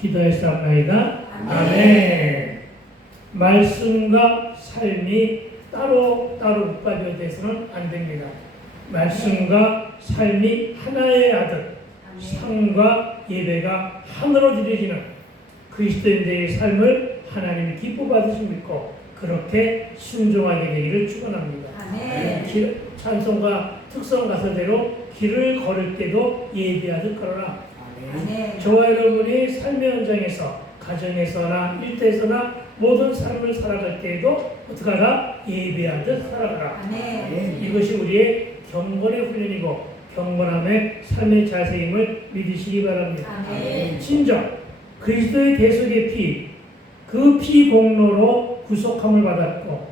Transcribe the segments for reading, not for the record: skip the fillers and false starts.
기도했사옵나이다. 아멘. 말씀과 삶이 따로 묶어져서는 안 됩니다. 말씀과 삶이 하나의 아들, 상과 예배가 하나로 드려지는 그리스도인들의 삶을 하나님이 기뻐 받으십니까? 그렇게 순종하게 되기를 축원합니다. 찬송가 특성 가사대로 길을 걸을 때도 예배하듯 걸어라. 저와 여러분이 삶의 현장에서 가정에서나 일터에서나 모든 삶을 살아갈 때에도 어떻게 하라? 예배하듯 살아가라. 이것이 우리의 경건의 훈련이고 경건함의 삶의 자세임을 믿으시기 바랍니다. 진정 그리스도의 대속의 피, 그 피 공로로 구속함을 받았고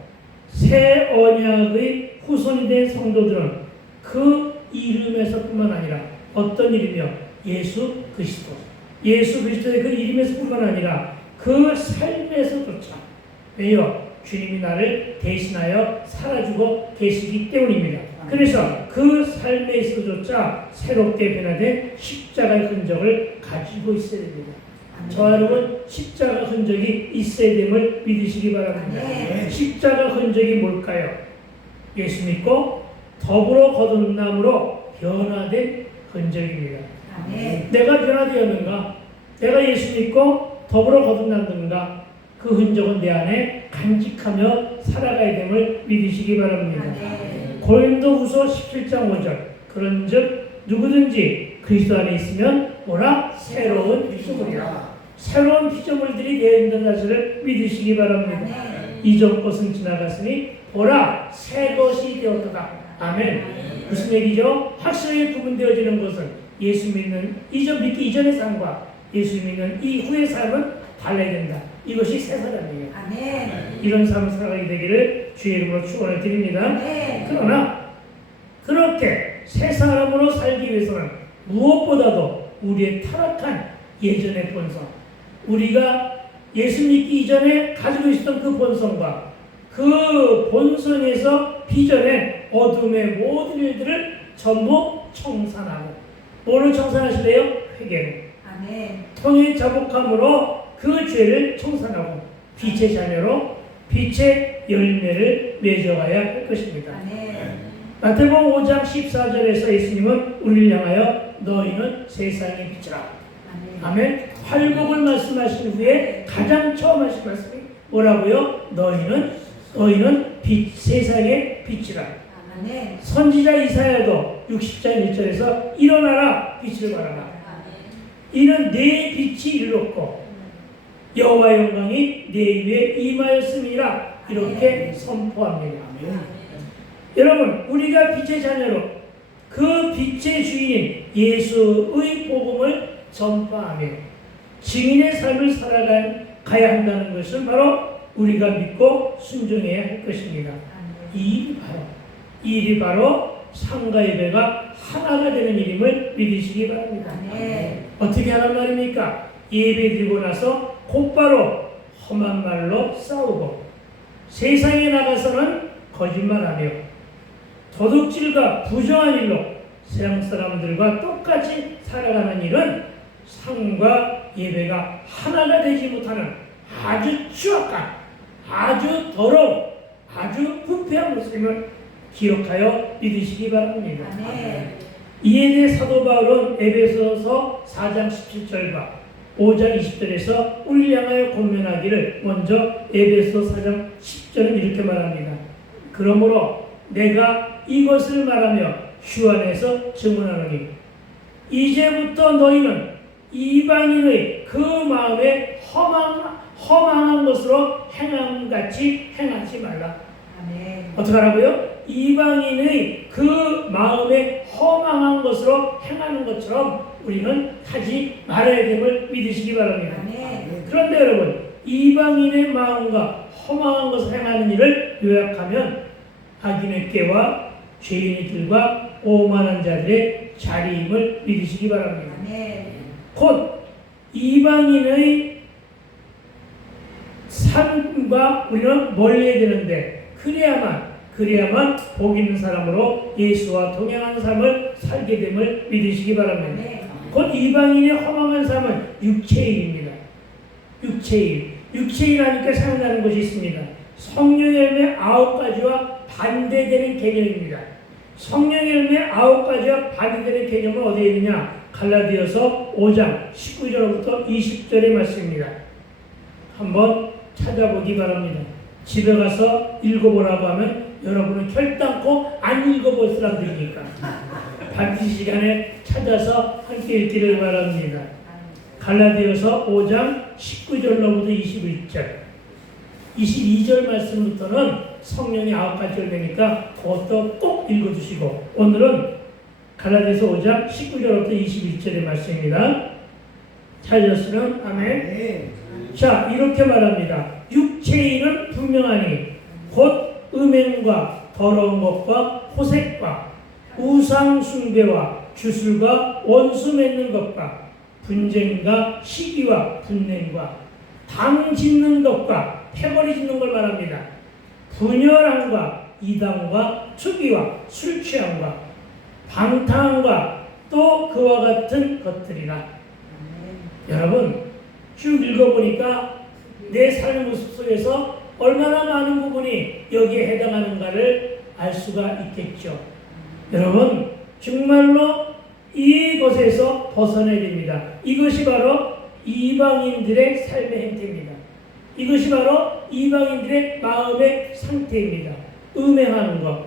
새 언약의 후손이 된 성도들은 그 이름에서뿐만 아니라 어떤 이름이요? 예수 그리스도. 예수 그리스도의 그 이름에서뿐만 아니라 그 삶에서조차 왜요? 주님이 나를 대신하여 살아주고 계시기 때문입니다. 그래서 그 삶에서조차 새롭게 변화된 십자가의 흔적을 가지고 있어야 됩니다. 저와 여러분 십자가 흔적이 있어야 됨을 믿으시기 바랍니다. 십자가 흔적이 뭘까요? 예수 믿고 더불어 거듭남으로 변화된 흔적입니다. 내가 변화되었는가? 내가 예수 믿고 더불어 거듭났는가? 그 흔적은 내 안에 간직하며 살아가야 됨을 믿으시기 바랍니다. 고린도후서 17장 5절 그런즉 누구든지 그리스도 안에 있으면 뭐라? 새로운 피조물이라. 새로운 피조물들이 되어야 된다는 사실을 믿으시기 바랍니다. 이전 것은 지나갔으니 보라 새 것이 되었도다. 아멘. 무슨 얘기죠? 확실하게 구분되어지는 것은 예수 믿는 믿기 이전의 삶과 예수 믿는 이후의 삶은 달라야 된다. 이것이 새 사람이에요. 이런 삶을 살아가게 되기를 주의 이름으로 축원을 드립니다. 그러나 그렇게 새 사람으로 살기 위해서는 무엇보다도 우리의 타락한 예전의 본성, 우리가 예수 믿기 이전에 가지고 있었던 그 본성과 그 본성에서 빚어낸 어둠의 모든 일들을 전부 청산하고 뭐를 청산하시래요? 회개로 통해 자복함으로 그 죄를 청산하고 빛의 자녀로 빛의 열매를 맺어가야 할 것입니다. 마태복음 5장 14절에서 예수님은 우리를 향하여 너희는 세상의 빛이라. 아멘. 팔복을 말씀하신 후에 가장 처음 하신 말씀이 뭐라고요? 너희는 세상의 빛이라. 선지자 이사야도 60장 1절에서 일어나라 빛을 발하라. 이는 내 빛이 이르렀고 여호와 영광이 내 위에 임하였음이라 이렇게 선포합니다. 여러분 우리가 빛의 자녀로 그 빛의 주인인 예수의 복음을 전파하며 증인의 삶을 살아가야 한다는 것은 바로 우리가 믿고 순종해야 할 것입니다. 이 일이 바로 상과 예배가 하나가 되는 일임을 믿으시기 바랍니다. 어떻게 하란 말입니까? 예배 드리고 나서 곧바로 험한 말로 싸우고 세상에 나가서는 거짓말하며 도둑질과 부정한 일로 세상 사람들과 똑같이 살아가는 일은 상과 예배가 하나가 되지 못하는 아주 추악한, 아주 더러운, 아주 부패한 모습임을 기억하여 믿으시기 바랍니다. 이에 대해 사도 바울은 에베소서 4장 17절과 5장 20절에서 우리를 향하여 권면하기를 먼저 에베소 4장 10절은 이렇게 말합니다. 그러므로 내가 이것을 말하며 주 안에서 증언하노니 이제부터 너희는 이방인의 그 마음에 허망한 것으로 행함같이 행하지 말라. 어떻게 하라고요? 이방인의 그 마음에 허망한 것으로 행하는 것처럼 우리는 하지 말아야 됨을 믿으시기 바랍니다. 그런데 여러분 이방인의 마음과 허망한 것을 행하는 일을 요약하면 악인의 꾀와 죄인의 길과 오만한 자들의 자리임을 믿으시기 바랍니다. 곧 이방인의 삶과 우리는 멀리해야 되는데 그래야만 복 있는 사람으로 예수와 동행하는 삶을 살게 됨을 믿으시기 바랍니다. 곧 이방인의 허망한 삶은 육체의 일입니다. 육체일. 육체일하니까 생각나는 것이 있습니다. 성령의 열매 9가지와 반대되는 개념입니다. 성령의 열매 9가지와 반대되는 개념은 어디에 있느냐? 갈라디아서 5장 19절부터 20절의 말씀입니다. 한번 찾아보기 바랍니다. 집에 가서 읽어보라고 하면 여러분은 결단코 안 읽어볼 사람들이니까 반드시 시간에 찾아서 함께 읽기를 바랍니다. 갈라디아서 5장 19절로부터 21절 22절 말씀부터는 성령의 9가지 열매니까 그것도 꼭 읽어주시고, 오늘은 갈라디아서 5장 19절부터 21절의 말씀입니다. 찾으셨으면 아멘. 자, 이렇게 말합니다. 육체인은 분명하니 곧 음행과 더러운 것과 호색과 우상 숭배와 주술과 원수 맺는 것과 분쟁과 시기와 분냄과 당 짓는 것과 패거리 짓는 걸 말합니다. 분열함과 이단과 투기와 술 취함과 방탕함과 또 그와 같은 것들이라. 여러분 쭉 읽어보니까 내 삶의 모습 속에서 얼마나 많은 부분이 여기에 해당하는가를 알 수가 있겠죠. 여러분 정말로 이것에서 벗어나야 됩니다. 이것이 바로 이방인들의 삶의 행태입니다. 이것이 바로 이방인들의 마음의 상태입니다. 음행하는 것,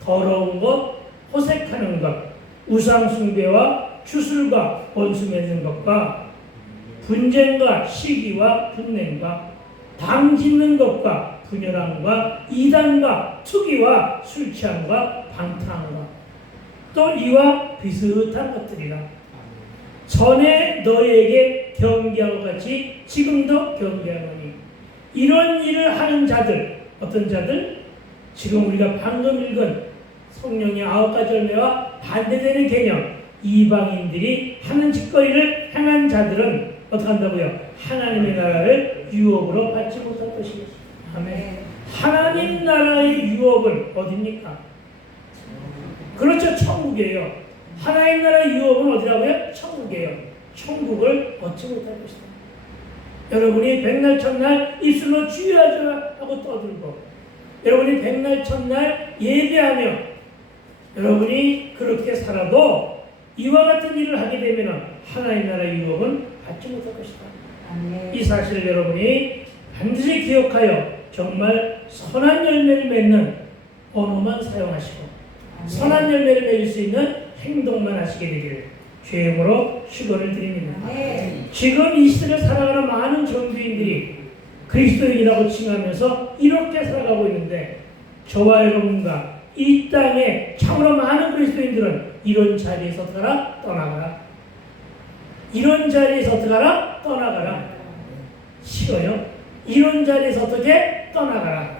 더러운 것, 호색하는 것, 우상숭배와 주술과 원수 맺는 것과 분쟁과 시기와 분냄과 당 짓는 것과 분열함과 이단과 투기와 술 취함과 방탕함과 또 이와 비슷한 것들이라. 전에 너희에게 경계하고 같이 지금도 경계하노니. 이런 일을 하는 자들, 어떤 자들? 지금 우리가 방금 읽은 성령의 9가지 열매와 반대되는 개념, 이방인들이 하는 짓거리를 행한 자들은 어떻게 한다고요? 하나님의 나라를 유업으로 받지 못할 것이겠습니다. 아멘. 하나님 나라의 유업은 어디입니까? 그렇죠, 천국이에요. 하나님 나라의 유업은 어디라고요? 천국이에요. 천국을 얻지 못할 것이다. 여러분이 백날 첫날 입술로 주여하자 하고 떠들고, 여러분이 백날 첫날 예배하며 여러분이 그렇게 살아도 이와 같은 일을 하게 되면 하나님 나라의 유업은 받지 못할 것이다. 이 사실을 여러분이 반드시 기억하여 정말 선한 열매를 맺는 언어만 사용하시고 선한 열매를 맺을 수 있는 행동만 하시게 되기를 주임으로 축원을 드립니다. 지금 이 시대를 살아가는 많은 정교인들이 그리스도인이라고 칭하면서 이렇게 살아가고 있는데, 저와 여러분과 이 땅에 참으로 많은 그리스도인들은 이런 자리에서 어떻게 하라? 떠나가라. 이런 자리에서 어떻게 하라? 떠나가라. 싫어요? 이런 자리에서 어떻게? 떠나가라.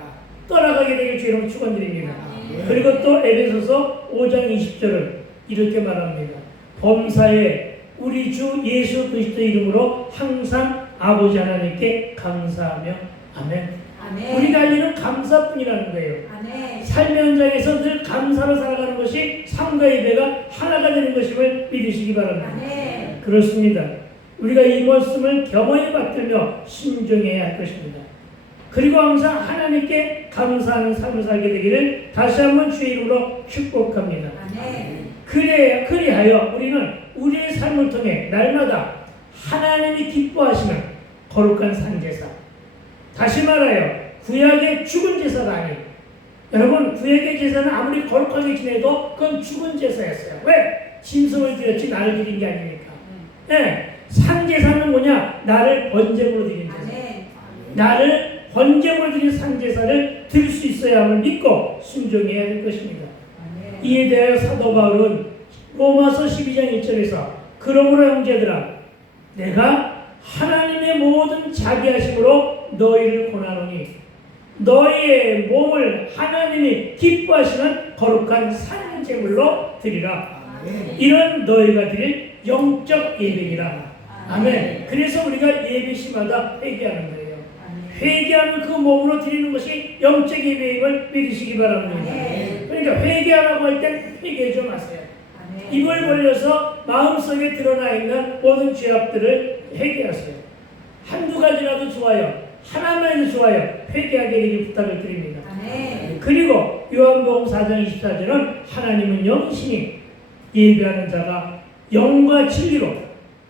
떠나가게 되길 주님으로 축원드립니다. 그리고 또 에베소서 5장 20절은 이렇게 말합니다. 범사에 우리 주 예수 그리스도 이름으로 항상 아버지 하나님께 감사하며 아멘. 아멘. 우리가 할 일은 감사뿐이라는 거예요. 아멘. 삶의 현장에서 늘 감사로 살아가는 것이 삶과 예배가 하나가 되는 것임을 믿으시기 바랍니다. 아멘. 그렇습니다. 우리가 이 말씀을 겸허히 받들며 순종해야 할 것입니다. 그리고 항상 하나님께 감사하는 삶을 살게 되기를 다시 한번 주의 이름으로 축복합니다. 아멘. 그리하여 우리는 우리의 삶을 통해 날마다 하나님이 기뻐하시는 거룩한 산제사, 다시 말하여 구약의 죽은 제사가 아닌, 여러분 구약의 제사는 아무리 거룩하게 지내도 그건 죽은 제사였어요. 왜? 짐승을 드렸지 나를 드린 게 아니니까. 네. 산제사는 뭐냐? 나를 번제물로 드린 제사. 나를 번제물로 드린 산제사를 드릴 수 있어야 함을 믿고 순종해야 할 것입니다. 이에 대하여 사도 바울은 로마서 12장 1절에서 그러므로 형제들아 내가 하나님의 모든 자비하심으로 너희를 권하노니 너희의 몸을 하나님이 기뻐하시는 거룩한 산제물로 드리라. 이런 너희가 드릴 영적 예배이라. 아멘. 그래서 우리가 예배시마다 회개하는 거예요. 회개하는 그 몸으로 드리는 것이 영적 예배임을 믿으시기 바랍니다. 그러니까 회개하라고 할 땐 회개해 좀 하세요. 입을 벌려서 마음속에 드러나 있는 모든 죄악들을 회개하세요. 한두 가지라도 해도 좋아요. 하나만 해도 좋아요. 회개하게 되길 부탁을 드립니다. 아멘. 그리고 요한복음 4장 24절은 하나님은 영이시니 예배하는 자가 영과 진리로,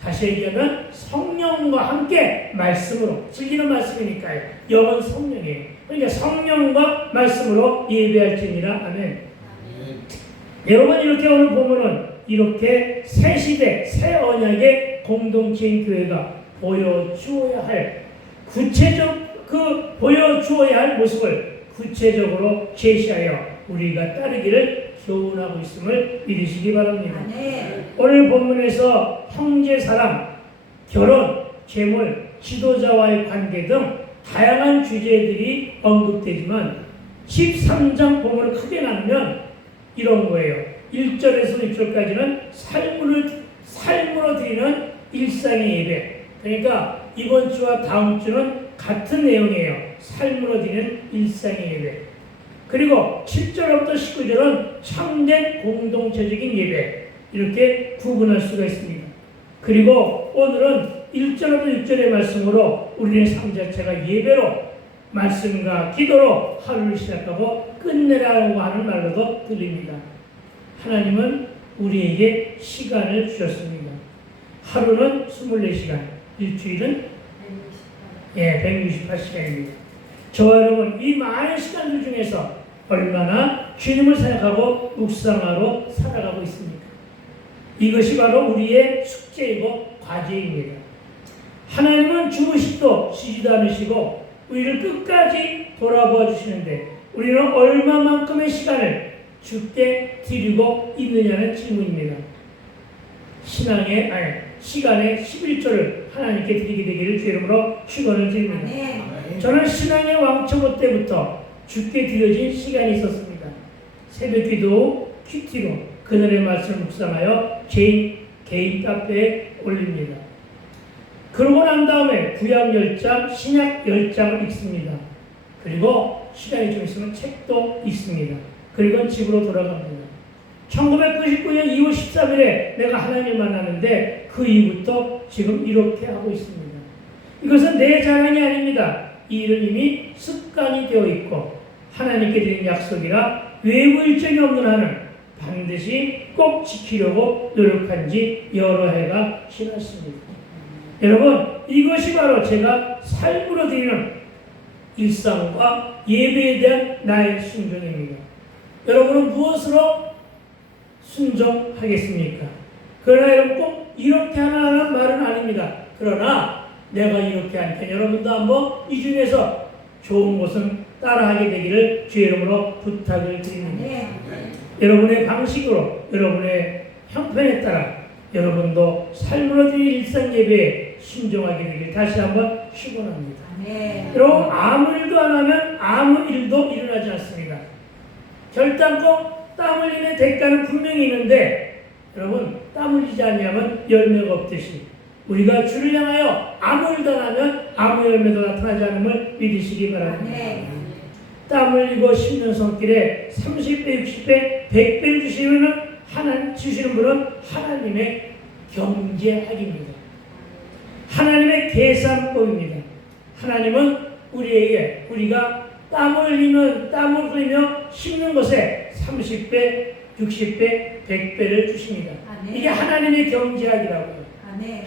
다시 얘기하면 성령과 함께 말씀으로, 진리는 말씀이니까요. 영은 성령이에요. 그러니까 성령과 말씀으로 예배할지니라. 아멘. 여러분, 이렇게 오늘 보면은 이렇게 새 시대, 새 언약의 공동체인 교회가 보여주어야 할 구체적, 보여주어야 할 모습을 구체적으로 제시하여 우리가 따르기를 교훈하고 있음을 믿으시기 바랍니다. 아멘. 오늘 본문에서 형제 사랑, 결혼, 재물, 지도자와의 관계 등 다양한 주제들이 언급되지만 13장 본문을 크게 나누면 이런 거예요. 1절에서 6절까지는 삶으로 드리는 일상의 예배. 그러니까 이번 주와 다음 주는 같은 내용이에요. 삶으로 드리는 일상의 예배. 그리고 7절부터 19절은 참된 공동체적인 예배. 이렇게 구분할 수가 있습니다. 그리고 오늘은 1절부터 6절의 말씀으로 우리의 삶 자체가 예배로, 말씀과 기도로 하루를 시작하고 끝내라고 하는 말로도 들립니다. 하나님은 우리에게 시간을 주셨습니다. 하루는 24시간, 일주일은 168시간입니다. 저와 여러분, 이 많은 시간들 중에서 얼마나 주님을 생각하고 묵상하러 살아가고 있습니까? 이것이 바로 우리의 숙제이고 과제입니다. 하나님은 주무시도 쉬지도 않으시고 우리를 끝까지 돌아보아 주시는데 우리는 얼마만큼의 시간을 주께 드리고 있느냐는 질문입니다. 시간의 11조를 하나님께 드리게 되기를 주 이름으로 축원을 드립니다. 저는 신앙의 왕초보 때부터 주께 드려진 시간이 있었습니다. 새벽기도, 큐티로 그날의 말씀을 묵상하여 개인 카페에 올립니다. 그러고 난 다음에 구약 10장, 신약 10장을 읽습니다. 그리고 시간이 좀 있으면 책도 읽습니다. 그리고 집으로 돌아갑니다. 1999년 2월 13일에 내가 하나님을 만났는데 그 이후부터 지금 이렇게 하고 있습니다. 이것은 내 자랑이 아닙니다. 이 일은 이미 습관이 되어 있고 하나님께 드린 약속이라 외부 일정이 없는 한은 반드시 꼭 지키려고 노력한 지 여러 해가 지났습니다. 여러분, 이것이 바로 제가 삶으로 드리는 일상과 예배에 대한 나의 순종입니다. 여러분은 무엇으로 순종하겠습니까? 그러나 여러분 꼭 이렇게 하라는 말은 아닙니다. 그러나 내가 이렇게 하니까 여러분도 한번 이 중에서 좋은 것은 따라하게 되기를 주의 이름으로 부탁을 드립니다. 여러분의 방식으로, 여러분의 형편에 따라 여러분도 삶으로 드린 일상 예배에 순종하게 되길 다시 한번 축원합니다. 여러분, 아무 일도 안 하면 아무 일도 일어나지 않습니다. 결단코 땀 흘림의 대가는 분명히 있는데 여러분, 땀 흘리지 않으면 열매가 없듯이 우리가 주를 향하여 아무 일도 안 하면 아무 열매도 나타나지 않음을 믿으시기 바랍니다. 땀 흘리고 심는 손길에 30배, 60배, 100배를 주시는 분은 하나님의 경제학입니다. 하나님의 계산법입니다. 하나님은 우리에게 우리가 땀을 흘리며 심는 것에 30배, 60배, 100배를 주십니다. 이게 하나님의 경제학이라고요.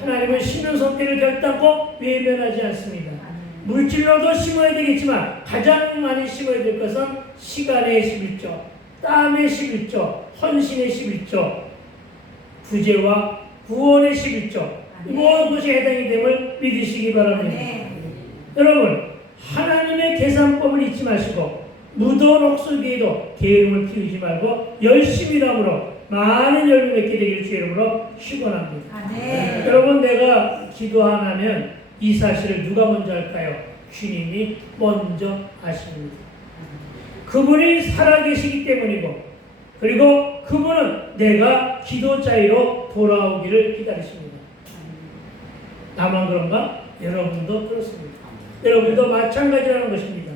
하나님은 심는 손길을 결단코 외면하지 않습니다. 물질로도 심어야 되겠지만 가장 많이 심어야 될 것은 시간의 11조, 땀의 11조, 헌신의 11조, 구제와 구원의 11조, 모든 것이 해당이 됨을 믿으시기 바랍니다. 여러분, 하나님의 계산법을 잊지 마시고 무더운 옥수기에도 게으름을 피우지 말고 열심히 일함으로 많은 열매 맺게 되기를 주의 이름으로 축원합니다. 여러분, 내가 기도 안 하면 이 사실을 누가 먼저 할까요? 주님이 먼저 하십니다. 그분이 살아계시기 때문이고, 그리고 그분은 내가 기도자로 돌아오기를 기다리십니다. 나만 그런가? 여러분도 그렇습니다. 여러분도 마찬가지라는 것입니다.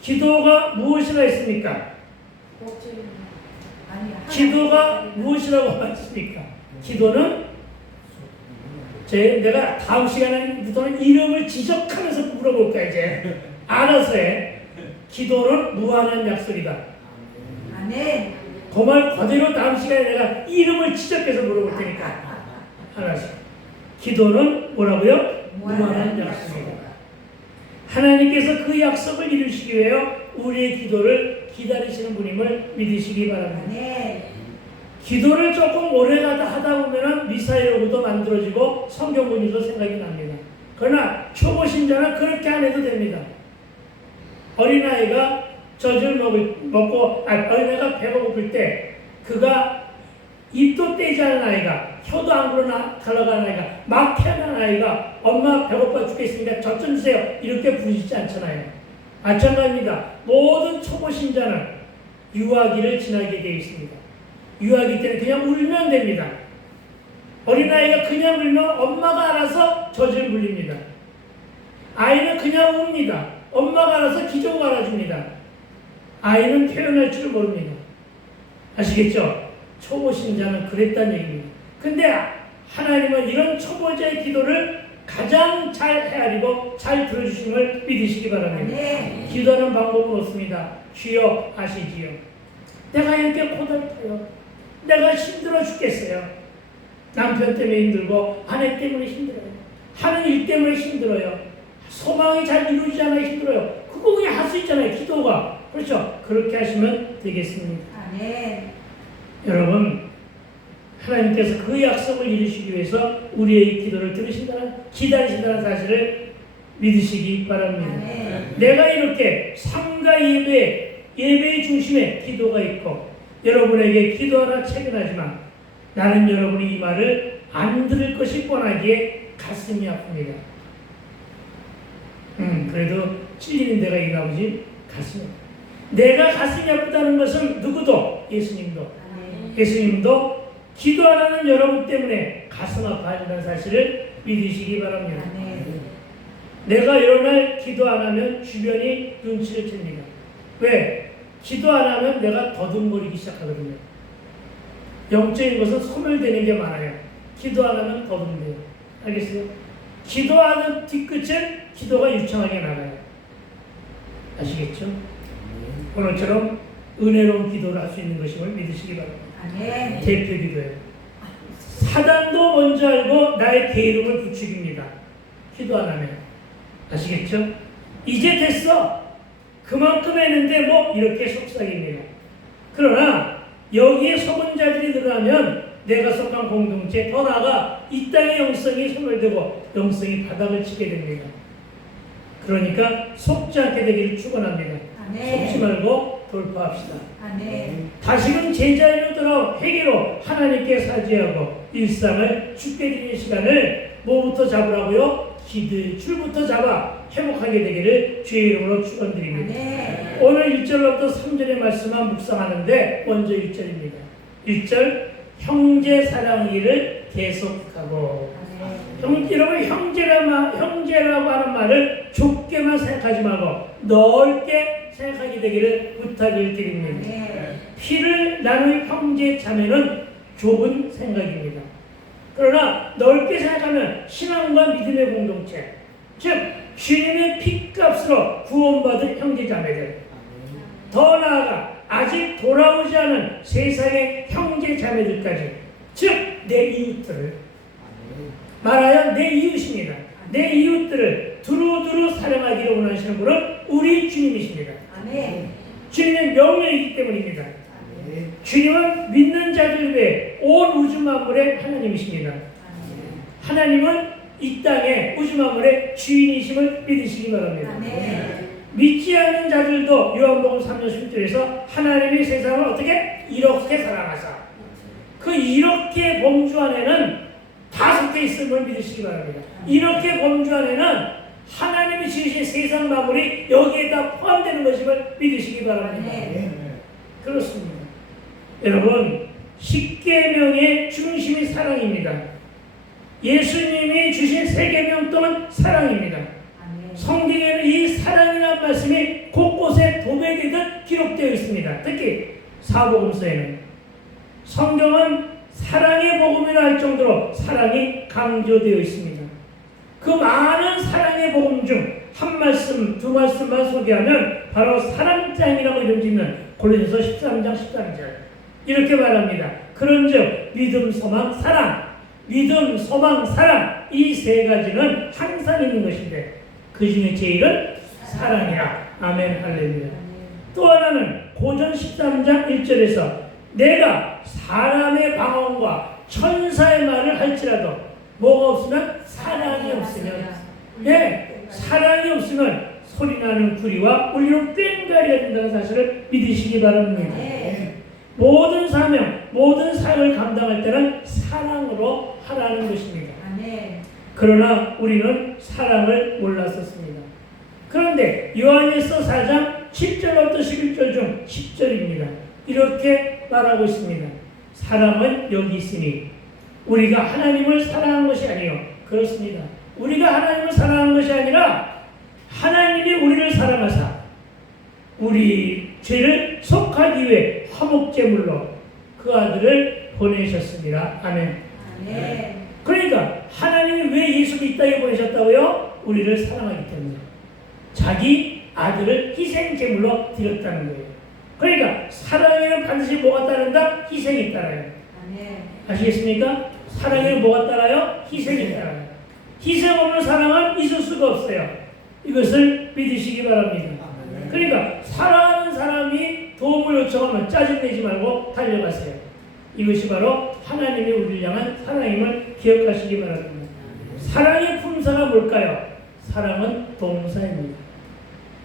기도가 무엇이라 했습니까? 기도가 무엇이라고 말했습니까? 기도는 내가 다음 시간에부터는 이름을 지적하면서 물어볼 거야, 이제. 알아서 해. 기도는 무한한 약속이다. 아멘. 그 말 그대로 다음 시간에 내가 이름을 지적해서 물어볼 테니까. 하나씩. 기도는 뭐라고요? 무한한 약속이다. 하나님께서 그 약속을 이루시기 위하여 우리의 기도를 기다리시는 분임을 믿으시기 바랍니다. 아멘. 기도를 조금 오래 하다 보면 미사일로부터 만들어지고 성경문이도 생각이 납니다. 그러나 초보 신자는 그렇게 안 해도 됩니다. 어린아이가 젖을 어린아이가 배가 고플 때 그가 입도 떼지 않은 아이가 혀도 안 들어가는 아이가 막 태어난 아이가 엄마 배고파 죽겠으니까 젖 좀 주세요 이렇게 부르지 않잖아요. 마찬가지입니다. 모든 초보 신자는 유아기를 지나게 되어 있습니다. 유아기 때는 그냥 울면 됩니다. 어린아이가 그냥 울면 엄마가 알아서 젖을 물립니다. 아이는 그냥 웁니다. 엄마가 알아서 기저귀 갈아줍니다. 아이는 표현할 줄 모릅니다. 아시겠죠? 초보 신자는 그랬다는 얘기입니다. 근데 하나님은 이런 초보자의 기도를 가장 잘 헤아리고 잘 들어주심을 믿으시기 바랍니다. 네. 기도하는 방법은 없습니다. 주여 아시지요. 내가 이렇게 고달파요. 내가 힘들어 죽겠어요. 남편 때문에 힘들고 아내 때문에 힘들어요. 하는 일 때문에 힘들어요. 소망이 잘 이루어지지 않아 힘들어요. 그거 그냥 할 수 있잖아요. 기도가. 그렇죠? 그렇게 하시면 되겠습니다. 아멘. 여러분, 하나님께서 그 약속을 이루시기 위해서 우리의 기도를 기다리신다는 사실을 믿으시기 바랍니다. 아멘. 내가 이렇게 삶과 예배의 중심에 기도가 있고 여러분에게 기도하라 체근하지만 나는 여러분이 이 말을 안 들을 것이 뻔하기에 가슴이 아픕니다. 그래도 찔리는 데가 있나 보지? 가슴이 아픕니다. 내가 가슴이 아프다는 것은 누구도 예수님도 기도 안 하는 여러분 때문에 가슴 아파한다는 사실을 믿으시기 바랍니다. 아멘. 내가 여러 날 기도 안 하면 주변이 눈치를 챕니다. 왜? 기도 안 하면 내가 더듬거리기 시작하거든요. 영적인 것은 소멸되는 게 많아요. 기도 안 하면 더듬대요. 알겠어요? 기도하는 뒤끝은 기도가 유창하게 나가요. 아시겠죠? 오늘처럼 은혜로운 기도를 할 수 있는 것임을 믿으시기 바랍니다. 아멘. 대표 기도예요. 사단도 먼저 알고 나의 계름을 부추깁니다. 기도 안 하면. 아시겠죠? 이제 됐어. 그만큼 했는데 뭐 이렇게 속삭입니다. 그러나 여기에 속은 자들이 늘어나면 내가 속한 공동체 더 나아가 이 땅의 영성이 소멸되고 영성이 바닥을 치게 됩니다. 그러니까 속지 않게 되기를 축원합니다. 속지 말고 돌파합시다. 아멘. 다시금 제자리로 돌아온 회개로 하나님께 사죄하고 일상을 죽게 되는 시간을 뭐부터 잡으라고요? 기도의 줄부터 잡아 회복하게 되기를 주의 이름으로 축원드립니다. 아멘. 오늘 1절로부터 3절의 말씀만 묵상하는데 먼저 1절입니다. 1절 형제 사랑이를 계속하고 여러분 형제라고 하는 말을 좁게만 생각하지 말고 넓게 생각하게 되기를 부탁을 드립니다. 피를 나눌 형제 자매는 좁은 생각입니다. 그러나 넓게 생각하면 신앙과 믿음의 공동체, 즉 주님의 피값으로 구원받은 형제 자매들, 더 나아가 아직 돌아오지 않은 세상의 형제 자매들까지, 즉 내 이웃들을 말하여 내 이웃입니다. 내 이웃들을 두루두루 사랑하기를 원하시는 분은 우리 주님이십니다. 아멘. 주님의 명령이기 때문입니다. 아멘. 주님은 믿는 자들 외에 온 우주 만물의 하나님이십니다. 아멘. 하나님은 이 땅의 우주 만물의 주인이심을 믿으시기 바랍니다. 아멘. 믿지 않는 자들도 요한복음 3장 10절에서 하나님이 세상을 어떻게? 이렇게 사랑하사. 그 이렇게 범주 안에는 다 속해 있음을 믿으시기 바랍니다. 이렇게 범주 안에는 하나님이 지으신 세상 만물이 여기에다 포함되는 것임을 믿으시기 바랍니다. 그렇습니다. 여러분, 십계명의 중심이 사랑입니다. 예수님이 주신 세계명 또한 사랑입니다. 성경에는 이 사랑이라는 말씀이 곳곳에 도배되듯 기록되어 있습니다. 특히 사복음서에는 성경은 사랑의 복음이라 할 정도로 사랑이 강조되어 있습니다. 그 많은 사랑의 복음 중 한 말씀, 두 말씀만 소개하면 바로 사랑장이라고 이름 짓는 고린도서 13장 13절 이렇게 말합니다. 그런즉 믿음, 소망, 사랑, 믿음, 소망, 사랑 이 세 가지는 항상 있는 것인데 그 중에 제일은 사랑이라. 아멘 할렐루야. 또 하나는 고전 13장 1절에서 내가 사람의 방언과 천사의 말을 할지라도 뭐가 없으면 사랑이 없으면 사랑이 없으면 소리나는 구리와 울리는 꽹과리가 된다는 사실을 믿으시기 바랍니다. 모든 사명, 모든 사역을 감당할 때는 사랑으로 하라는 것입니다. 그러나 우리는 사랑을 몰랐었습니다. 그런데 요한일서 4장 10절부터 11절 중 10절입니다. 이렇게 말하고 있습니다. 사랑은 여기 있으니 우리가 하나님을 사랑한 것이 아니요. 그렇습니다. 우리가 하나님을 사랑한 것이 아니라 하나님이 우리를 사랑하사 우리 죄를 속하기 위해 화목제물로 그 아들을 보내셨습니다. 아멘. 그러니까 하나님이 왜 예수를 이 땅에 보내셨다고요? 우리를 사랑하기 때문에 자기 아들을 희생제물로 드렸다는 거예요. 그러니까 사랑에는 반드시 뭐가 따른다? 희생이 따라요. 아시겠습니까? 사랑에는 뭐가 따라요? 희생이 따라요. 희생 없는 사랑은 있을 수가 없어요. 이것을 믿으시기 바랍니다. 그러니까 사랑하는 사람이 도움을 요청하면 짜증내지 말고 달려가세요. 이것이 바로 하나님이 우리를 향한 사랑임을 기억하시기 바랍니다. 사랑의 품사가 뭘까요? 사랑은 동사입니다.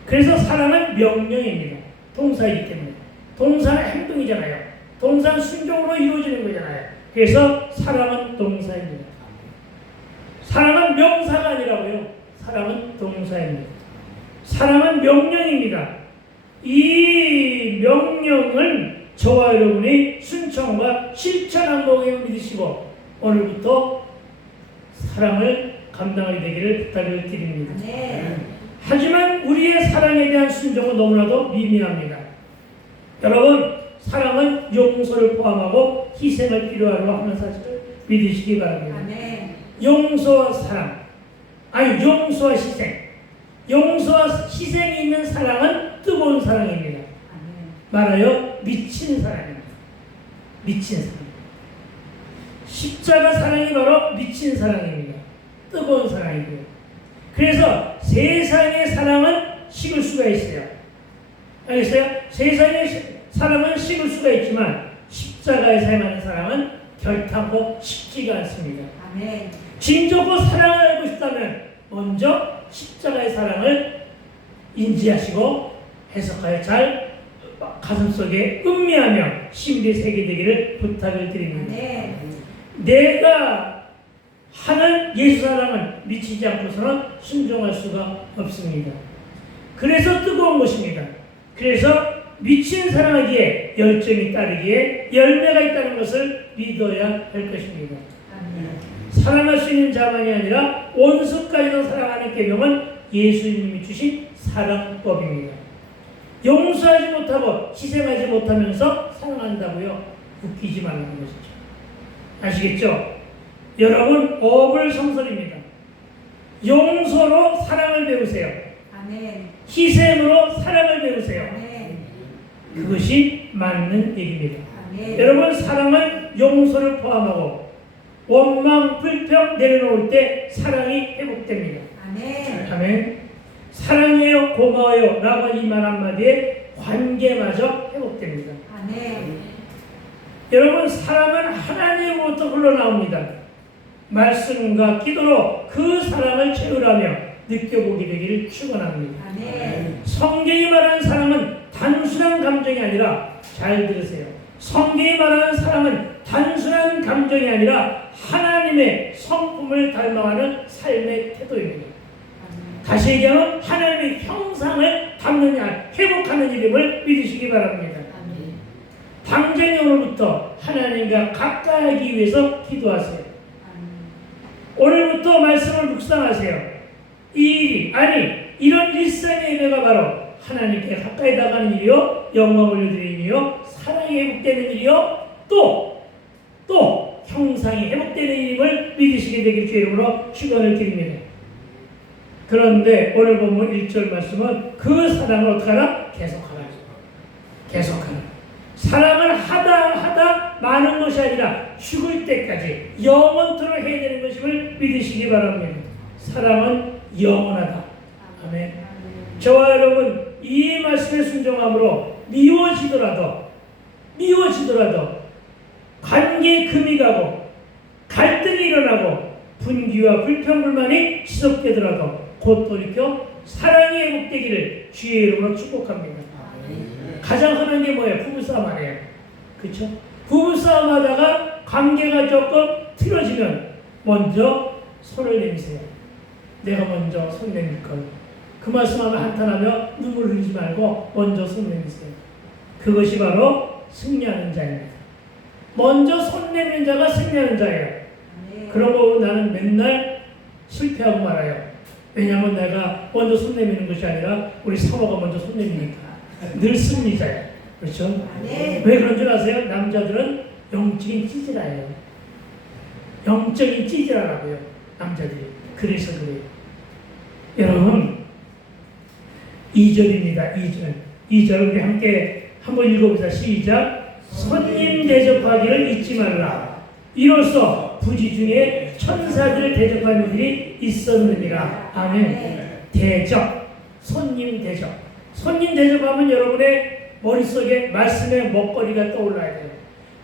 그래서 사랑은 명령입니다. 동사이기 때문에. 동사는 행동이잖아요. 동사는 순종으로 이루어지는 거잖아요. 그래서 사랑은 동사입니다. 사랑은 명사가 아니라고요. 사랑은 동사입니다. 사랑은 명령입니다. 이 명령은 저와 여러분이 순종과 실천한 거에 믿으시고 오늘부터 사랑을 감당하게 되기를 부탁을 드립니다. 하지만 우리의 사랑에 대한 순종은 너무나도 미미합니다. 여러분, 사랑은 용서를 포함하고 희생을 필요로 하는 사실을 믿으시기 바랍니다. 용서와 사랑, 용서와 희생. 용서와 희생이 있는 사랑은 뜨거운 사랑입니다. 말하여 미친 사랑입니다. 미친 사랑. 십자가 사랑이 바로 미친 사랑입니다. 뜨거운 사랑이고요. 그래서 세상의 사랑은 식을 수가 있어요. 알겠어요? 세상의 사랑은 식을 수가 있지만 십자가에 사용하는 사랑은 결탄코 식지가 않습니다. 진정으로 사랑을 알고 싶다면 먼저 십자가의 사랑을 인지하시고 해석하여 잘 가슴속에 음미하며 심리에 새겨되기를 부탁을 드립니다. 내가 하는 예수 사랑은 미치지 않고서는 순종할 수가 없습니다. 그래서 뜨거운 것입니다. 그래서 미친 사랑하기에 열정이 따르기에 열매가 있다는 것을 믿어야 할 것입니다. 사랑할 수 있는 자만이 아니라 원수까지도 사랑하는 계명은 예수님이 주신 사랑법입니다. 용서하지 못하고 희생하지 못하면서 사랑한다고요? 웃기지 말라는 것이죠. 아시겠죠? 여러분, 어불성설입니다. 용서로 사랑을 배우세요. 희생으로 사랑을 배우세요. 그것이 맞는 얘기입니다. 여러분, 사랑은 용서를 포함하고 원망, 불평 내려놓을 때 사랑이 회복됩니다. 아멘. 사랑해요, 고마워요 라고 이 말 한마디에 관계마저 회복됩니다. 여러분, 사랑은 하나님으로부터 흘러나옵니다. 말씀과 기도로 그 사랑을 채우라며 느껴보게 되기를 축원합니다. 성경이 말하는 사랑은 단순한 감정이 아니라, 잘 들으세요, 성경이 말하는 사랑은 단순한 감정이 아니라 하나님의 성품을 닮아가는 삶의 태도입니다. 다시 얘기하면 하나님의 형상을 담는 일, 회복하는 일임을 믿으시기 바랍니다. 당장 오늘부터 하나님과 가까이 하기 위해서 기도하세요. 오늘부터 말씀을 묵상하세요. 이 일이, 이런 일상의 예배가 바로 하나님께 가까이 나가는 일이요, 영광을 올려드리는 일이요, 사랑이 회복되는 일이요, 또 형상이 회복되는 일임을 믿으시게 되길 주의 이름으로 축원을 드립니다. 그런데 오늘 보면 1절 말씀은 그 사랑을 어떻게 하라? 계속하라. 계속하라. 사랑을 하다 많은 것이 아니라 죽을 때까지 영원토록 해야 되는 것임을 믿으시기 바랍니다. 사랑은 영원하다. 아멘. 저와 여러분 이 말씀에 순종함으로 미워지더라도 관계에 금이 가고 갈등이 일어나고 분기와 불평불만이 지속되더라도 곧 돌이켜 사랑이 회복되기를 주의 이름으로 축복합니다. 가장 흔한 게 뭐예요? 부부싸움 아니에요. 그렇죠? 부부싸움 하다가 관계가 조금 틀어지면 먼저 손을 내미세요. 내가 먼저 손 내밀 걸. 그 말씀하면 한탄하며 눈물 흘리지 말고 먼저 손 내미세요. 그것이 바로 승리하는 자입니다. 먼저 손 내미는 자가 승리하는 자예요. 그러고 나는 맨날 실패하고 말아요. 왜냐하면 내가 먼저 손 내미는 것이 아니라 우리 사모가 먼저 손 내미니까 늘 승리자예요. 그렇죠? 왜 그런 줄 아세요? 남자들은 영적인 찌질아예요. 영적인 찌질하라고요. 남자들이. 그래서 그래요. 여러분 2절입니다. 2절 우리 함께 한번 읽어보자. 시작. 손님 대접하기를 잊지 말라. 이로써 부지 중에 천사들을 대접하는 일이 있었느니라. 아멘. 대접. 손님 대접. 손님 대접하면 여러분의 머릿속에 말씀의 먹거리가 떠올라야 돼요.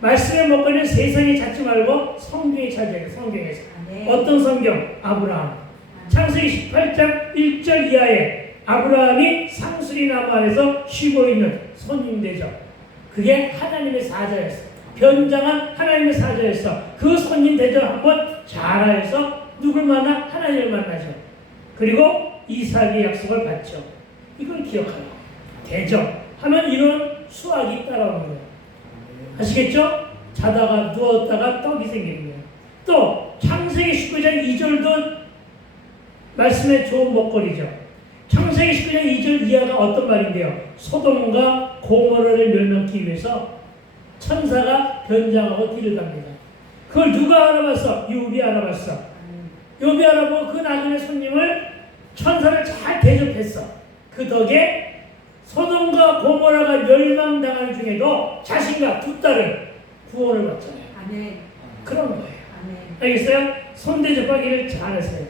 말씀의 먹거리는 세상에 찾지 말고 성경에 찾아야 돼요. 성경에서. 어떤 성경? 아브라함. 창세기 18장 1절 이하에 아브라함이 상수리 나무 안에서 쉬고 있는 손님 대접. 그게 하나님의 사자였어. 변장한 하나님의 사자였어. 그 손님 대접 한번 잘하여서 누굴 만나? 하나님을 만나죠. 그리고 이삭의 약속을 받죠. 이걸 기억하라고. 대접 하면 이런 수학이 따라오는 거예요. 아시겠죠? 자다가 누웠다가 떡이 생기는 거예요. 또 창세기 19장 2절도 말씀의 좋은 먹거리죠. 창세기 19장 2절 이하가 어떤 말인데요? 소돔과 고모라를 멸망하기 위해서 천사가 변장하고 길을 갑니다. 그걸 누가 알아봤어? 욥이 알아봤어. 욥이 알아보고 그 나그네 손님을 천사를 잘 대접했어. 그 덕에 소돔과 고모라가 멸망당하는 중에도 자신과 두 딸은 구원을 받잖아요. 아멘. 그런 거예요. 아멘. 알겠어요? 손대접하기를 잘하세요.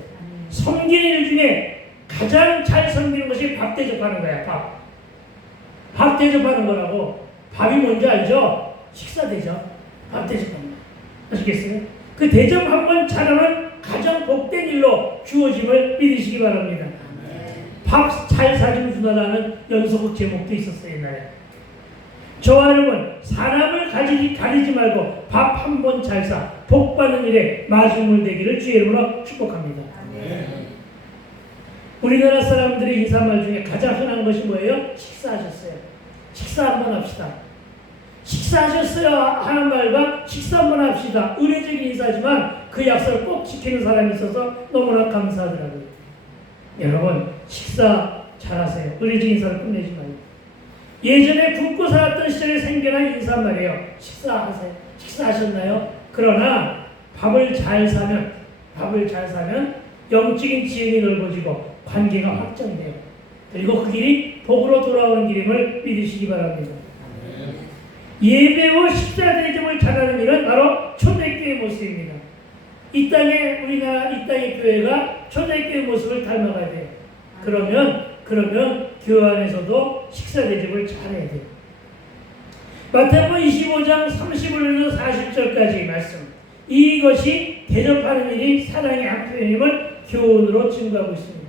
섬기는 일 중에 가장 잘 섬기는 것이 밥 대접하는 거야. 밥 대접하는 거라고. 밥이 뭔지 알죠? 식사 대접. 밥 대접하는 거. 아시겠어요? 그 대접 한번 잘하면 가장 복된 일로 주어짐을 믿으시기 바랍니다. 밥 잘 사주면 준다라는 연속극 제목도 있었어요. 옛날에. 저와 여러분 사람을 가리지 말고 밥 한 번 잘 사 복 받는 일에 마중물 되기를 주의 이름으로 축복합니다. 우리나라 사람들의 인사말 중에 가장 흔한 것이 뭐예요? 식사하셨어요. 식사 한번 합시다. 식사하셨어요 하는 말과 식사 한번 합시다. 의례적인 인사지만 그 약속을 꼭 지키는 사람이 있어서 너무나 감사하더라고요. 여러분 식사 잘하세요. 의례적인 인사를 끝내지 말고. 예전에 굶고 살았던 시절에 생겨난 인사말이에요. 식사하세요. 식사하셨나요? 그러나 밥을 잘 사면 영적인 지형이 넓어지고 관계가 확장돼요. 그리고 그 길이 복으로 돌아오는 길임을 믿으시기 바랍니다. 예배 후 식사 대접을 잘하는 일은 바로 초대교회의 모습입니다. 이 땅의 우리나라 이 땅의 교회가 초대교회의 모습을 닮아가야 돼요. 그러면 교회 안에서도 식사 대접을 잘해야 돼요. 마태복음 25장 35절에서 40절까지 말씀. 이것이 대접하는 일이 사랑의 한 표현임을 교훈으로 증거하고 있습니다.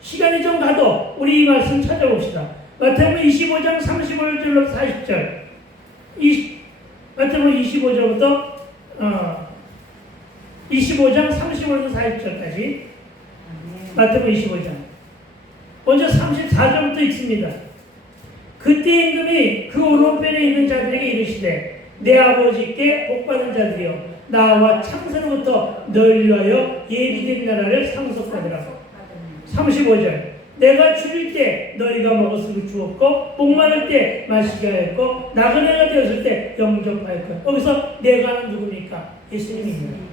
시간이 좀 가도 우리 이 말씀 찾아봅시다. 마태복음 25장 35절로 40절. 마태복음 25절부터 25장 35절에서 40절까지. 마태복음 25장. 먼저 34절부터 읽습니다. 그때 임금이 그 오른편에 있는 자들에게 이르시되 내 아버지께 복받은 자들이여 나와 창세로부터 너희를 위하여 예비된 나라를 상속하리라. 35절. 내가 줄일 때 너희가 먹었으면 주었고 목마를 때 마시게 하였고 나그네가 되었을 때 영접하였고. 여기서 내가는 누굽니까? 예수님입니다.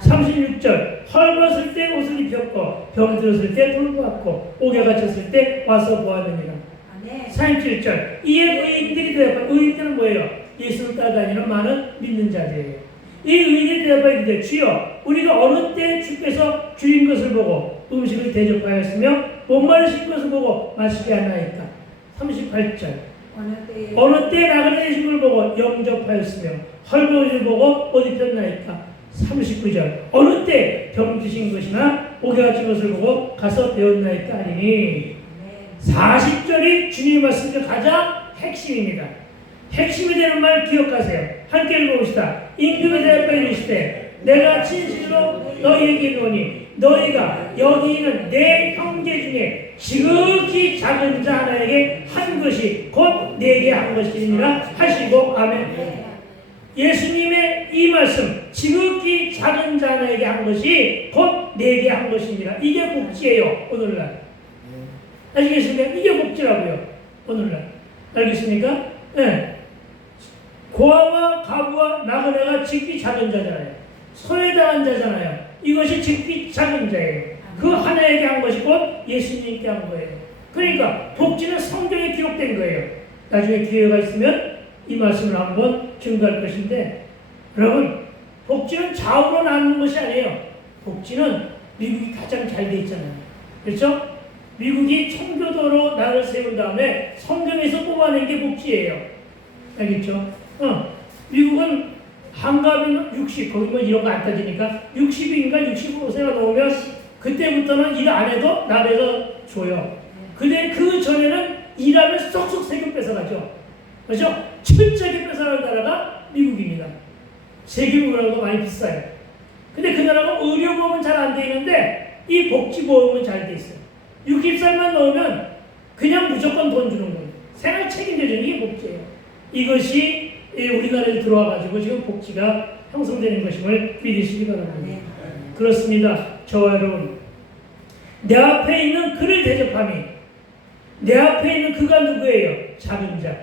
36절 헐벗을 때 옷을 입혔고 병들었을 때 돌보았고 옥에 갇혔을 때 와서 보았느니라. 아멘. 37절 이에 의인들이 대답하여 의인들은 뭐예요? 예수를 따라다니는 많은 믿는 자들이에요. 이 의인들이 대답하여 이르되 주여 우리가 어느 때 주께서 주인 것을 보고 음식을 대접하였으며 못 마르신 것을 보고 마시게 하나이까. 38절 어느 때 나그네 되신 걸 보고 영접하였으며 헐벗은 것을 보고 옷 입혔나이까. 39절 어느 때 병드신 것이나 옥에 갇힌 것을 보고 가서 배웠나이까 하리니. 40절이 주님의 말씀 중 가장 핵심입니다. 핵심이 되는 말 기억하세요. 함께 읽어봅시다. 임금에 대하여 이르시되 내가 진실로 너희에게 이르노니 너희가 여기 있는 내 형제 중에 지극히 작은 자 하나에게 한 것이 곧 내게 한 것이니라 하시고 아멘. 예수님의 이 말씀 지극히 작은 자 하나에게 한 것이 곧 내게 한 것이니라. 이게 복지예요. 오늘날 아시겠습니까? 이게 복지라고요. 오늘날 알겠습니까? 네. 고아와 가부와 나그네가 지극히 작은 자잖아요. 소외당한 자잖아요. 이것이 지극히 작은 자예요. 그 하나에게 한 것이 곧 예수님께 한 거예요. 그러니까 복지는 성경에 기록된 거예요. 나중에 기회가 있으면 이 말씀을 한번 증거할 것인데, 여러분 복지는 좌우로 나누는 것이 아니에요. 복지는 미국이 가장 잘 돼 있잖아요. 그렇죠? 미국이 청교도로 나라를 세운 다음에 성경에서 뽑아낸 게 복지예요. 알겠죠? 미국은 한가비는 60, 거기 뭐 이런 거 안 따지니까 60인가 65세가 넘으면 그때부터는 일 안 해도 나라에서 줘요. 근데 그 전에는 일하면 쏙쏙 세금 뺏어가죠. 그렇죠? 철저하게 뺏어가는 나라가 미국입니다. 세금으로도 많이 비싸요. 근데 그 나라가 의료보험은 잘 안 돼 있는데 이 복지보험은 잘 돼 있어요. 60살만 넣으면 그냥 무조건 돈 주는 거예요. 생활 책임져주는 게 복지예요. 이것이 우리나라에 들어와가지고 지금 복지가 형성되는 것임을 믿으시기 바랍니다. 그렇습니다. 저와 여러분, 내 앞에 있는 그를 대접함이, 내 앞에 있는 그가 누구예요? 작은 자,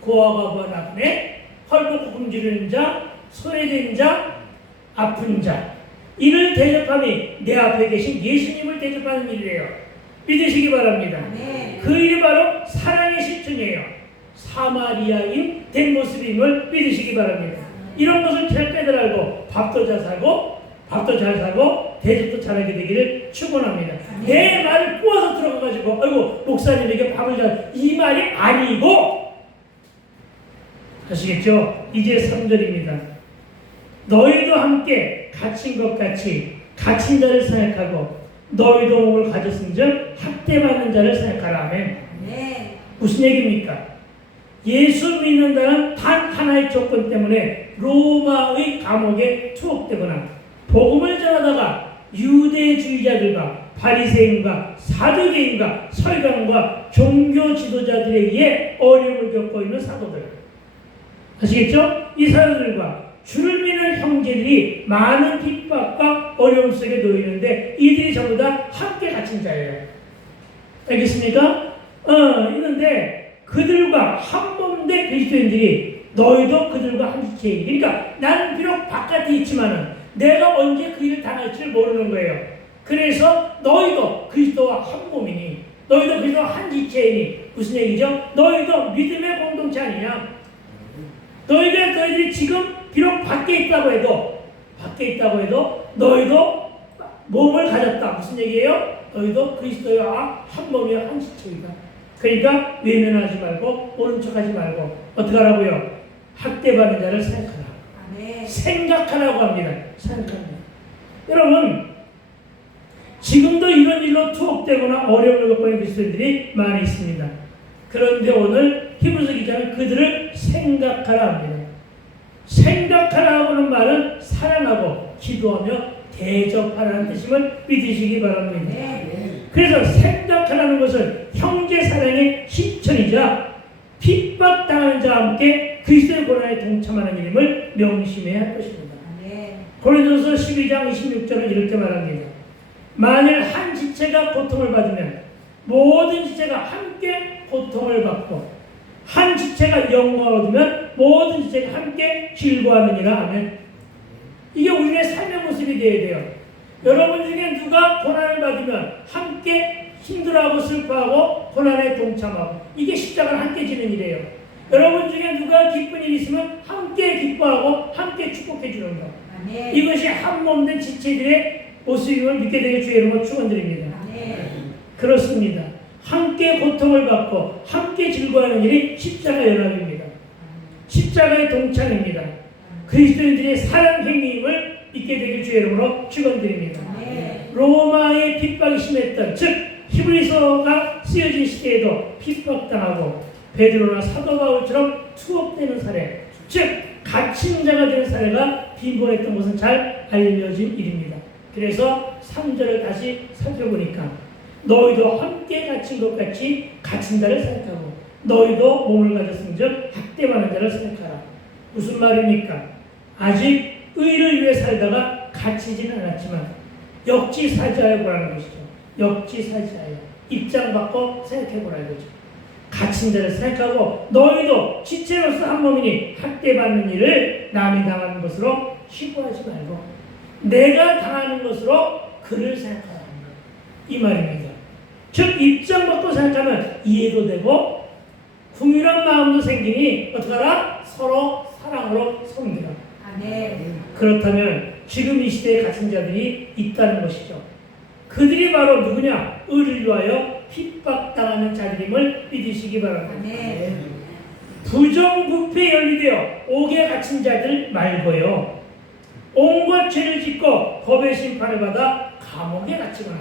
고아가 나그네, 헐벗고 굶주리는 자, 소외된 자, 아픈 자, 이를 대접함이 내 앞에 계신 예수님을 대접하는 일이에요. 믿으시기 바랍니다. 그 일이 바로 사랑의 실천이에요. 사마리아인 된 모습임을 믿으시기 바랍니다. 이런 것을 잘 깨달고 밥도 잘 사고 밥도 잘 사고 대접도 잘하게 되기를 축원합니다. 내 말을 꼬아서 들어가가지고 아이고 목사님에게 밥을 잘, 이 말이 아니고, 아시겠죠? 이제 3절입니다. 너희도 함께 갇힌 것 같이 갇힌 자를 생각하고 너희도 몸을 가졌은즉 학대받는 자를 생각하라. 아멘. 무슨 얘기입니까? 예수 믿는다는 단 하나의 조건 때문에 로마의 감옥에 투옥되거나 복음을 전하다가 유대주의자들과 바리새인과 사두개인과 서기관과 종교 지도자들에 의해 어려움을 겪고 있는 사도들, 아시겠죠? 이 사도들과 주를 믿는 형제들이 많은 핍박과 어려움 속에 놓이는데 이들이 전부 다 함께 갇힌 자예요. 알겠습니까? 있는데 그들과 한 몸된 그리스도인들이 너희도 그들과 한 지체이니, 그러니까 나는 비록 바깥에 있지만은 내가 언제 그 일을 당할지를 모르는 거예요. 그래서 너희도 그리스도와 한 몸이니, 너희도 그리스도와 한 지체이니, 무슨 얘기죠? 너희도 믿음의 공동체 아니냐? 너희들이 지금 비록 밖에 있다고 해도 너희도 몸을 가졌다. 무슨 얘기예요? 너희도 그리스도와 한 몸이야, 한 지체이다. 그러니까 외면하지 말고 모른 척하지 말고 어떻게 하라고요? 학대받는 자를 생각하라. 생각하라고 합니다. 생각합니다. 여러분, 지금도 이런 일로 투옥되거나 어려움을 겪고 있는 그리스도인들이 많이 있습니다. 그런데 오늘 히브리서 기자는 그들을 생각하라 합니다. 생각하라 하는 말은 사랑하고 기도하며 대접하라는 뜻임을 믿으시기 바랍니다. 그래서 생각하라는 것은 형제 사랑의 실천이자 핍박당하는 자와 함께 그리스도의 고난에 동참하는 일임을 명심해야 할 것입니다. 고린도서 12장 26절은 이렇게 말합니다. 만일 한 지체가 고통을 받으면 모든 지체가 함께 고통을 받고 한 지체가 영광을 얻으면 모든 지체가 함께 즐거워하느니라. 아멘. 이게 우리의 삶의 모습이 되어야 돼요. 여러분 중에 누가 고난을 받으면 함께 힘들어하고 슬퍼하고 고난에 동참하고, 이게 십자가를 함께 지는 일이에요. 여러분 중에 누가 기쁜 일이 있으면 함께 기뻐하고 함께 축복해 주는 것. 아멘. 이것이 한 몸 된 지체들의 모습임을 믿게 되길 주의 이름으로 축원드립니다. 아멘. 그렇습니다. 함께 고통을 받고 함께 즐거워하는 일이 십자가 연합입니다. 십자가의 동창입니다. 그리스도인들의 사랑 행위임을 믿게 되길 주의 이름으로 축원드립니다. 아멘. 로마의 핍박이 심했던, 즉 히브리서가 쓰여진 시대에도 핍박당하고 베드로나 사도 바울처럼 투옥되는 사례, 즉 갇힌 자가 되는 사례가 빈번했던 것은 잘 알려진 일입니다. 그래서 3절을 다시 살펴보니까 너희도 함께 갇힌 것 같이 갇힌 자를 생각하고 너희도 몸을 가졌은즉 학대받는 자를 생각하라. 무슨 말입니까? 아직 의를 위해 살다가 갇히지는 않았지만 역지사지하여 보라는 것이죠. 역지사지하여 입장 바꿔 생각해 보라는 거죠. 갇힌 자를 생각하고 너희도 지체로서 한 몸이니 학대받는 일을 남이 당하는 것으로 시구하지 말고 내가 당하는 것으로 그를 생각하라. 이 말입니다. 즉 입장 바꿔 생각하면 이해도 되고 궁휼한 마음도 생기니 어떡하라? 서로 사랑으로 섬기라. 아멘. 그렇다면 지금 이 시대에 갇힌 자들이 있다는 것이죠. 그들이 바로 누구냐? 의를 위하여 핍박당하는 자들임을 믿으시기 바랍니다. 아멘. 부정부패에 연루되어 옥에 갇힌 자들 말고요, 온갖 죄를 짓고 법의 심판을 받아 감옥에 갇히거나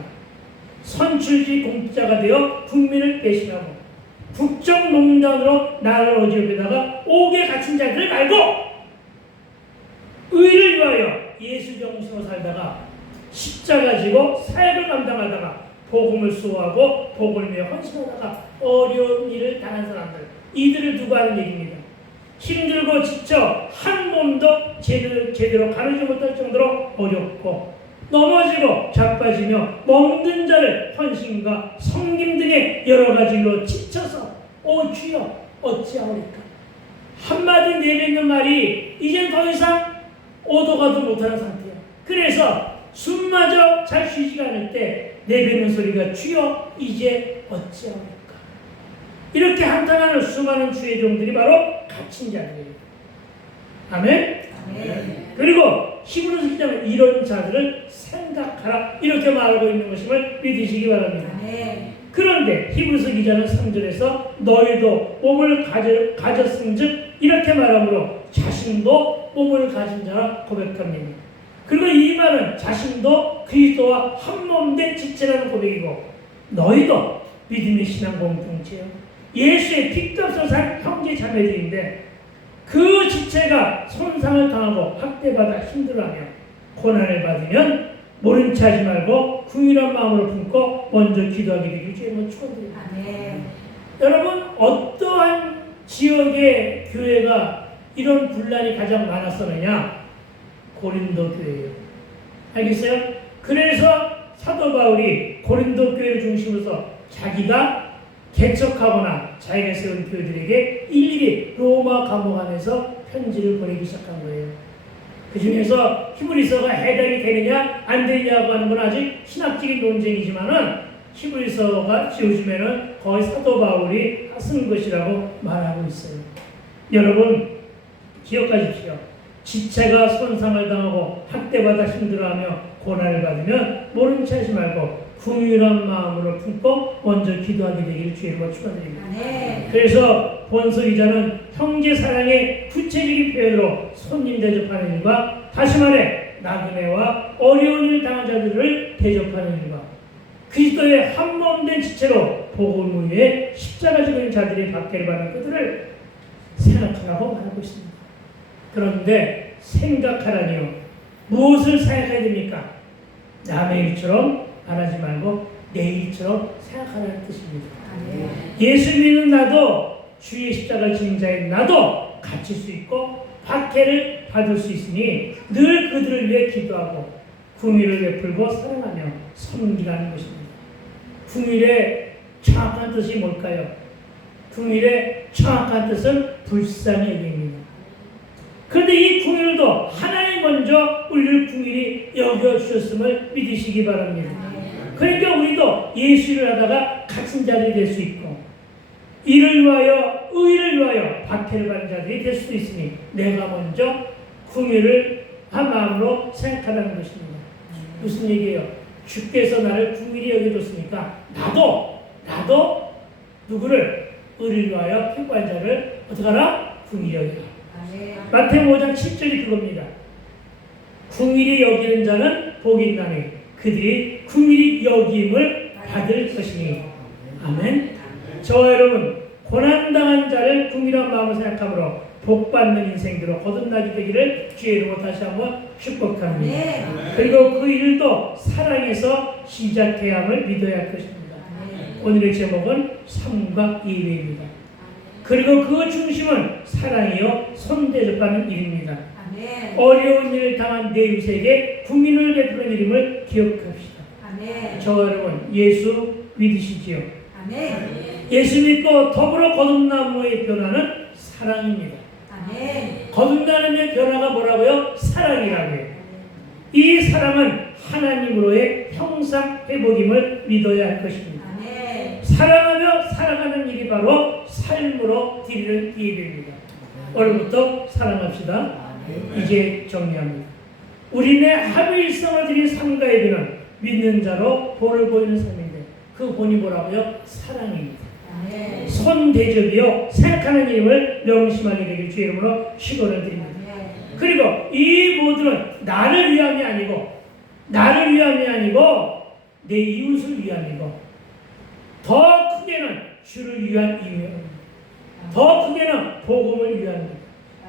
선출직 공자가 되어 국민을 배신하고 국정농단으로 나라를 어지럽히다가 옥에 갇힌 자들 말고 의를 위하여 예수 정신으로 살다가 십자가 지고 사역을 감당하다가 복음을 수호하고 복을 위해 헌신하다가 어려운 일을 당한 사람들, 이들을 두고 하는 얘기입니다. 힘들고 지쳐 한 몸도 제대로 가누지 못할 정도로 어렵고 넘어지고 자빠지며 먹는 자를 헌신과 섬김 등의 여러 가지 일로 지쳐서 오 주여 어찌하오리까 한마디 내뱉는 말이 이젠 더 이상 오도 가도 못하는 상태야. 그래서 숨마저 잘 쉬지가 않을 때 내뱉는 소리가 주여 이제 어찌하오리까. 이렇게 한탄하는 수많은 주의 종들이 바로 갇힌 자들이에요. 아멘. 아멘. 그리고 히브리서 기자는 이런 자들을 생각하라 이렇게 말하고 있는 것임을 믿으시기 바랍니다. 아멘. 그런데 히브리서 기자는 3절에서 너희도 몸을 가졌은즉 이렇게 말하므로 자신도 몸을 가진 자라 고백합니다. 그리고 이 말은 자신도 그리스도와 한 몸 된 지체라는 고백이고 너희도 믿음의 신앙 공동체요, 예수의 피값을 산 형제 자매들인데 그 지체가 손상을 당하고 학대받아 힘들어하며 고난을 받으면 모른 체 하지 말고 궁휼한 마음으로 품고 먼저 기도하게 되길 주님은 축원드립니다. 아멘. 여러분 어떠한 지역의 교회가 이런 분란이 가장 많았었느냐? 고린도 교회예요. 알겠어요? 그래서 사도 바울이 고린도 교회를 중심으로 자기가 개척하거나 자기가 세운 교회들에게 일일이 로마 감옥 안에서 편지를 보내기 시작한 거예요. 그 중에서 히브리서가 해당이 되느냐 안 되느냐고 하는 건 아직 신학적인 논쟁이지만은 히브리서가 요즘에는 거의 사도 바울이 쓴 것이라고 말하고 있어요. 여러분 기억하십시오. 지체가 손상을 당하고 학대받아 힘들어하며 고난을 받으면 모른 체 하지 말고 궁휼한 마음으로 품고 먼저 기도하게 되기를 주의로 축원드립니다. 아멘. 그래서 본서 기자는 형제 사랑의 구체적인 표현으로 손님 대접하는 일과 다시 말해 나그네와 어려운 일 당한 자들을 대접하는 일과 그리스도의 한 몸 된 지체로 복음을 위해 십자가 지고 있는 자들이 박해를 받는 그들을 생각하라고 말하고 있습니다. 그런데 생각하라니요, 무엇을 생각해야 됩니까? 남의 일처럼 말하지 말고 내 일처럼 생각하라는 뜻입니다. 아멘. 예수 믿는 나도 주의 십자가 지는 자인 나도 갇힐 수 있고 박해를 받을 수 있으니 늘 그들을 위해 기도하고 궁휼을 베풀고 사랑하며 섬기라는 것입니다. 궁휼의 정확한 뜻이 뭘까요? 궁휼의 정확한 뜻은 불쌍히 여깁니다. 그런데 이 궁휼도 하나의 먼저 우리를 궁일이 여겨주셨음을 믿으시기 바랍니다. 그러니까 우리도 예수를 하다가 갇힌 자들이 될 수 있고 이를 위하여 의를 위하여 박해를 받는 자들이 될 수도 있으니 내가 먼저 궁일을 한 마음으로 생각하라는 것입니다. 무슨 얘기예요? 주께서 나를 궁일이 여겨줬으니까 나도 누구를 의를 위하여 핍박한 자를 어떻게 하라? 궁일이 여기라. 마태복음 5장 7절이 그겁니다. 궁일이 여기는 자는 복이 있나니 그들이 궁일이 여김을 받을 것이니. 아멘. 저와 여러분, 고난당한 자를 궁일한 마음으로 생각함으로 복받는 인생들로 거듭나게 되기를 주의 이름으로 다시 한번 축복합니다. 그리고 그 일도 사랑에서 시작해야 함을 믿어야 할 것입니다. 오늘의 제목은 삶과 예배입니다. 그리고 그 중심은 사랑이요 손대접하는 일입니다. 어려운 일을 당한 내 이웃에게 국민을 베푸는 일임을 기억합시다. 저와 여러분, 예수 믿으시지요? 예수 믿고 더불어 거듭남의 변화는 사랑입니다. 거듭나는 변화가 뭐라고요? 사랑이라고요. 이 사랑은 하나님으로의 형상 회복임을 믿어야 할 것입니다. 사랑하며 살아가는 일이 바로 삶으로 드리는 예배입니다. 오늘부터 사랑합시다. 이제 정리합니다. 우리네 하루 일상을 드린 삶과 예배는 믿는 자로 본을 보이는 삶인데 그 본이 뭐라고요? 사랑입니다. 손대접이요 생각하는 일을 명심하게 되길 주의 이름으로 축원을 드립니다. 그리고 이 모두는 나를 위함이 아니고 내 이웃을 위함이고 더 크게는 주를 위한 이유입니다. 더 크게는 복음을 위함입니다.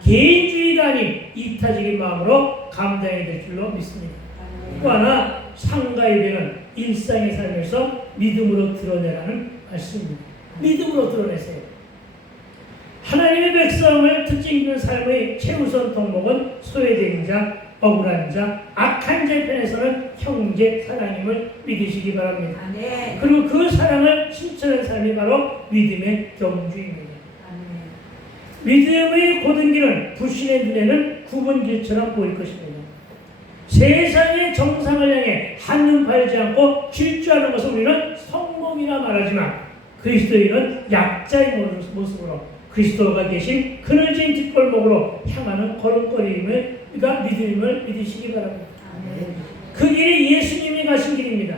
개인주의가 아닌 이타적인 마음으로 감당해야 될 줄로 믿습니다. 또 하나 상가 예배는 일상의 삶에서 믿음으로 드러내라는 말씀입니다. 믿음으로 드러내세요. 하나님의 백성을 특징 있는 삶의 최우선 덕목은 소외된 자, 억울한 자, 악한 자 편에서는 형제 사랑임을 믿으시기 바랍니다. 그리고 그 사랑을 실천하는 삶이 바로 믿음의 경주입니다. 믿음의 고든 길은 불신의 눈에는 굽은 길처럼 보일 것입니다. 세상의 정상을 향해 한눈 팔지 않고 질주하는 것을 우리는 성공이라 말하지만 그리스도인은 약자의 모습으로 그리스도가 계신 그늘진 뒷골목으로 향하는 걸음걸이임을 그러니까 믿음을 믿으시기 바랍니다. 그 길이 예수님이 가신 길입니다.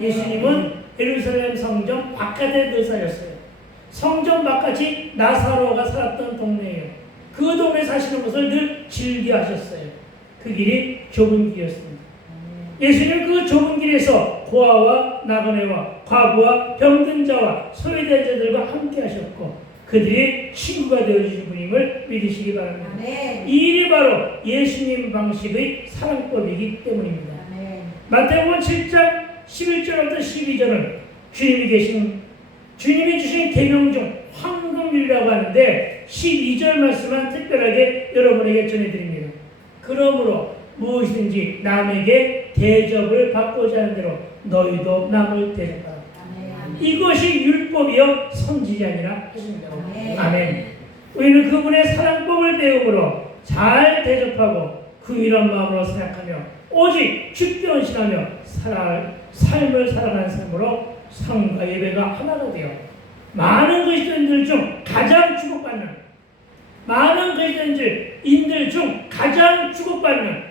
예수님은 예루살렘 성전 바깥에 늘 사셨어요. 성전 바깥이 나사로가 살았던 동네예요. 그 동네 사시는 것을 늘 즐겨하셨어요. 그 길이 좁은 길이었습니다. 예수님은 그 좁은 길에서 고아와 나그네와 과부와 병든 자와 소외된 자들과 함께 하셨고 그들이 친구가 되어주신 분임을 믿으시기 바랍니다. 이 일이 바로 예수님 방식의 사랑법이기 때문입니다. 마태복음 7장 11절부터 12절은 주님이 주신 계명 중 황금률이라고 하는데 12절 말씀만 특별하게 여러분에게 전해드립니다. 그러므로 무엇이든지 남에게 대접을 받고자 하는 대로 너희도 남을 대접하라. 이것이 율법이요 선지자 아니라 하십니다. 아멘. 우리는 그분의 사랑법을 배움으로 잘 대접하고 긍휼한 마음으로 생각하며 오직 주께 헌신하며 삶을 살아가는 삶으로 상과 예배가 하나가 되어 많은 그리스도인들 중 가장 축복받는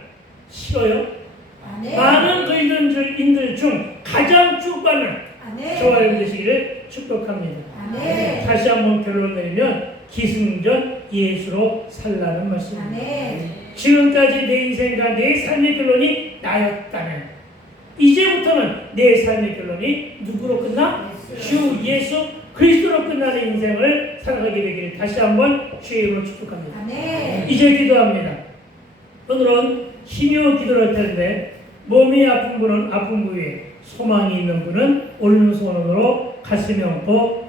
싫어요? 많은 그리스도인들 중 가장 축복받는 저와 여러분 되시기를 축복합니다. 다시 한번 결론을 내리면 기승전 예수로 살라는 말씀입니다. 지금까지 내 인생과 내 삶의 결론이 나였다면 이제부터는 내 삶의 결론이 누구로 끝나? 주 예수 그리스도로 끝나는 인생을 살아가게 되기를 다시 한번 주의 이름으로 축복합니다. 이제 기도합니다. 오늘은 힘으로 기도를 할 텐데 몸이 아픈 분은 아픈 부위에 소망이 있는 분은 오른손으로 가슴에 얹고